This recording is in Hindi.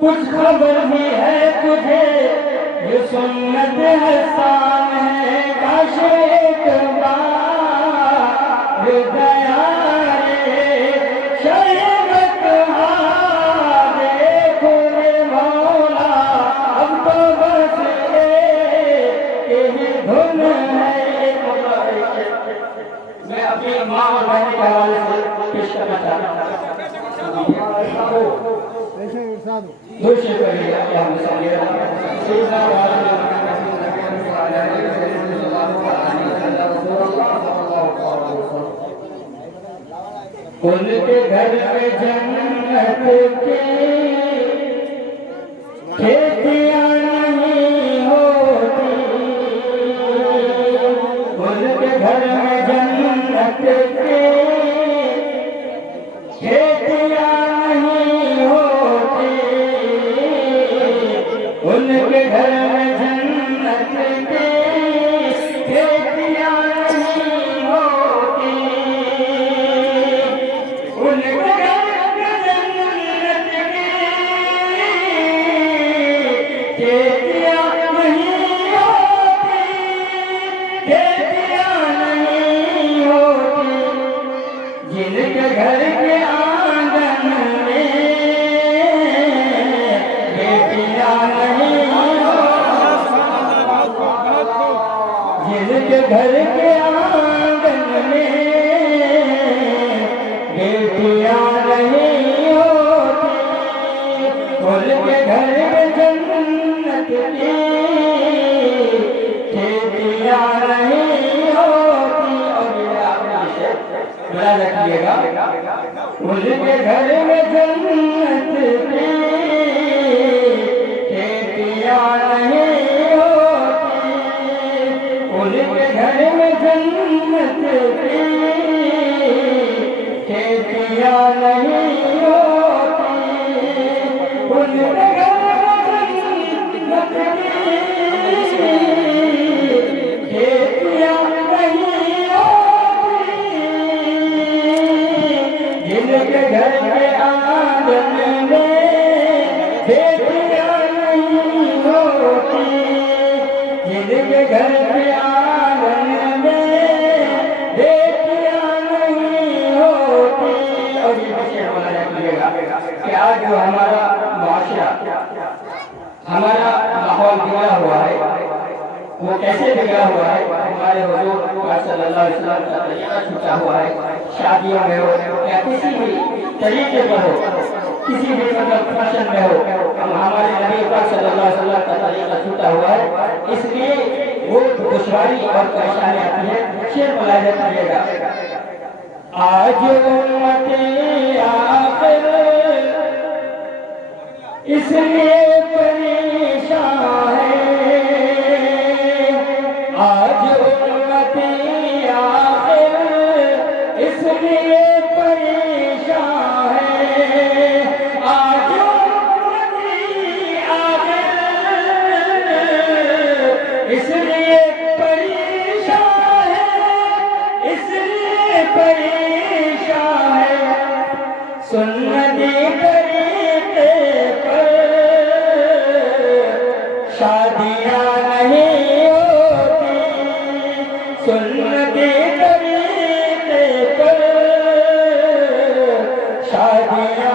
कुछ खबर भी है तुझे ये सुन्नत हसान है काश एक बार दया रे शरीयत देखो रे मौला अब तो बस यही धुन है। मैं अपनी माँ और बहन के हवाले से पेश करना चाहता हूँ। दूसरी करिए क्या उनके घर में जन्नत की खेतियाँ नहीं होती, उनके घर में जन्नत की खेतियाँ नहीं होती, उनके घर में जन्नत की खेतियाँ नहीं होती, उनके घर में जन्नत की जिनके घर के आंगन में बेटियां नहीं हो, जिनके घर के आंगन में बेटियां नहीं होती, उनके घर में जन्नत की खेतियां नहीं होती। और ये आपने इसे बड़ा रखिएगा, उनके घर में जन्नत की खेतियां नहीं होती, उनके घर में जन्नत की खेतियां नहीं होती, उनके घर में जन्नत की खेतियां नहीं होती, जिनके घर के आंगन में बेटियां नहीं होती, जिनके घर के आंगन में बेटियां नहीं होती। और ये विषय हमारा रखिएगा कि आज जो हमारा मुआशरा, हमारा माहौल बिगड़ा हुआ है, वो कैसे बिगड़ा हुआ है? हमारे हुजूर सल्लल्लाहु अलैहि वसल्लम का तरीका छूटा हुआ है। शादियों में हो या किसी भी तरीके पर हो, किसी भी मतलब फंक्शन में हो, हमारे नबी सल्लल्लाहु अलैहि वसल्लम का तरीका छूटा हुआ है। इसलिए वो दुश्वारी और परेशानी आती है। शेर बुलाया जाइएगा, आज उम्मते आखिर इसलिए परेशान है, आज उम्मते आखिर इसलिए परेशान है, आज उम्मते आखिर इसलिए परेशान है, इसलिए परेशान है, सुन्नती तरीके पर शादियां नहीं होती, सुन्नती तरीके पर शादियां